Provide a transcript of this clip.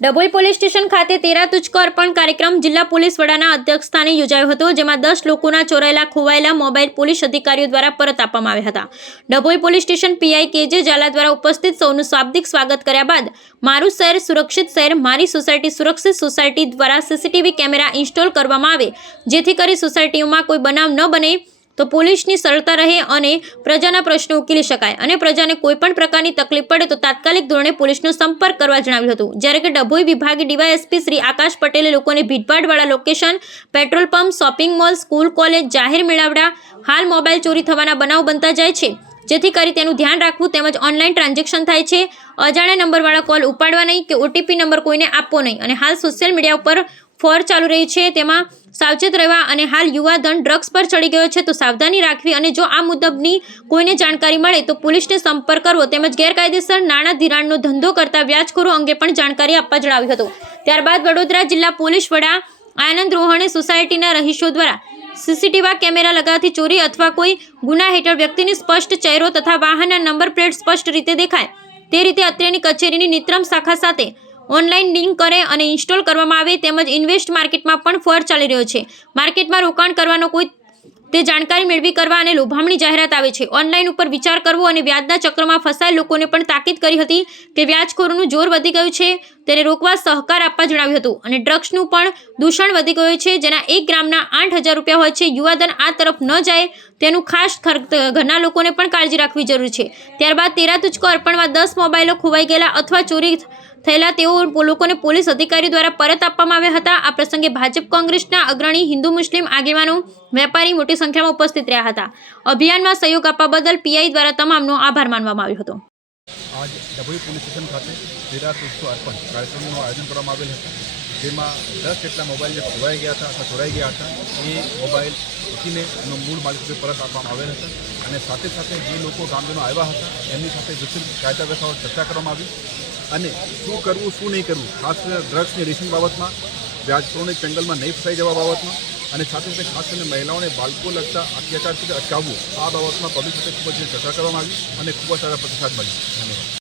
Dabhoi police station ખાતે તેરા તુચકો અર્પણ કાર્યક્રમ જિલ્લા પોલીસ વડાના અધ્યક્ષસ્થાને યોજાયો હતો, જેમાં દસ લોકોના ચોરાયેલા, ખોવાયેલા મોબાઈલ પોલીસ અધિકારીઓ દ્વારા પરત આપવામાં આવ્યા હતા. ડભોઈ પોલીસ સ્ટેશન પીઆઈ કેજે ઝાલા દ્વારા ઉપસ્થિત સૌનું શાબ્દિક સ્વાગત કર્યા બાદ મારું શહેર સુરક્ષિત શહેર, મારી સોસાયટી સુરક્ષિત સોસાયટી દ્વારા સીસીટીવી કેમેરા ઇન્સ્ટોલ કરવામાં આવે, જેથી કરી સોસાયટીઓમાં કોઈ બનાવ ન બને. તો પોલીસની સરળતા રહે અને પ્રજાના પ્રશ્નો ઉકેલી શકાય. અને પ્રજાને કોઈ પણ પ્રકારની તકલીફ પડે તો તાત્કાલિક ધોરણે પોલીસનો સંપર્ક કરવા જણાવ્યું હતું. જ્યારે કે ડભોઈ વિભાગે ડીવાયએસપી શ્રી આકાશ પટેલે લોકોને ભીડભાડવાળા location, petrol pump, shopping mall, school, college, જાહેર મેળાવડા, હાલ મોબાઈલ ચોરી થવાના બનાવ બનતા જાય છે. જેથી કરી તેનું ધ્યાન રાખવું તેમજ ઓનલાઈન ટ્રાન્ઝેક્શન થાય છે. અજાણ્યા નંબરવાળા કોલ ઉપાડવા નહીં કે ઓટીપી નંબર કોઈને આપવો નહીં. અને હાલ સોશિયલ મીડિયા ઉપર ફોર ચાલુ રહી છે. તેમાં સાવચેત રહેવા અને હાલ યુવા ધન ડ્રગ્સ પર ચડી ગયો છે તો સાવધાની રાખવી અને જો આ મુદ્દબની કોઈને જાણકારી મળે તો પોલીસને સંપર્ક કરવો તેમજ ગેરકાયદેસર નાણાં ધિરાણનો ધંધો કરતા વ્યાજખોરો અંગે પણ જાણકારી આપવા જણાવ્યું હતું. ત્યારબાદ વડોદરા જિલ્લા પોલીસ વડા આનંદ રોહણે સોસાયટીના રહીશો દ્વારા સીસીટીવી કેમેરા લગાવવાથી ચોરી અથવા કોઈ ગુના હેઠળ વ્યક્તિની સ્પષ્ટ ચહેરો તથા વાહનના નંબર પ્લેટ સ્પષ્ટ રીતે દેખાય તે રીતે અત્રેની કચેરીની નિત્રમ શાખા સાથે ઓનલાઈન લિંક કરે અને ઇન્સ્ટોલ કરવામાં આવે તેમજ ઇન્વેસ્ટ માર્કેટમાં પણ ફર ચાલી રહ્યો છે. માર્કેટમાં રોકાણ કરવાનો કોઈ તે જાણકારી મેળવી કરવા અને લોભામણી જાહેરાત આવે છે. ઓનલાઈન ઉપર વિચાર કરવો અને વ્યાજના ચક્રમાં ફસાયેલ લોકોને પણ તાકીદ કરી હતી કે વ્યાજખોરોનું જોર વધી ગયું છે. તેને રોકવા સહકાર આપવા જણાવ્યું હતું અને ડ્રગ્સનું પણ દૂષણ વધી ગયું છે. જેના એક ગ્રામના આઠ હજાર રૂપિયા હોય છે. યુવાધન આ તરફ ન જાય તેનું ખાસ ઘરના લોકોને પણ કાળજી રાખવી જરૂર છે. ત્યારબાદ તેરા તુચકો અર્પણમાં દસ મોબાઈલો ખોવાઈ ગયેલા અથવા ચોરી થયેલા તેઓ લોકોને પોલીસ અધિકારી દ્વારા પરત આપવામાં આવ્યા હતા. આ પ્રસંગે ભાજપ કોંગ્રેસના અગ્રણી હિન્દુ મુસ્લિમ આગેવાનો વેપારી મોટી સંખ્યામાં ઉપસ્થિત રહ્યા હતા. અભિયાનમાં સહયોગ આપવા બદલ પીઆઈ દ્વારા તમામનો આભાર માનવામાં આવ્યો હતો. આજ ડભોઈ પોલીસ સ્ટેશન ખાતે તેરા પુષ્પ અર્પણ કાર્યક્રમનું આયોજન કરવામાં આવેલ હતું. જેમાં દસ જેટલા મોબાઈલ જે ખોવાઈ ગયા હતા અથવા ચોરાઈ ગયા હતા, એ મોબાઈલ મૂકીને એનો મૂળ માલિક પરત આપવામાં આવેલ હતા અને સાથે સાથે જે લોકો ગામજનો આવ્યા હતા, એમની સાથે વિસ્તૃત કાયદા વ્યવસ્થાઓ ચર્ચા કરવામાં આવી. અને શું કરવું, શું નહીં કરવું, ખાસ કરીને ડ્રગ્સની રેસિંગ બાબતમાં, વ્યાજખોરોની જંગલમાં નહીં ફસાઈ જવા બાબતમાં, અને સાથે સાથે ખાસ કરીને મહિલાઓને બાળકો લગતા અત્યાચારથી અટકાવવું, આ બાબતમાં પબ્લિક સાથે ખૂબ જ ચર્ચા કરવામાં આવી અને ખૂબ જ સારા પ્રતિસાદ મળ્યો. ધન્યવાદ.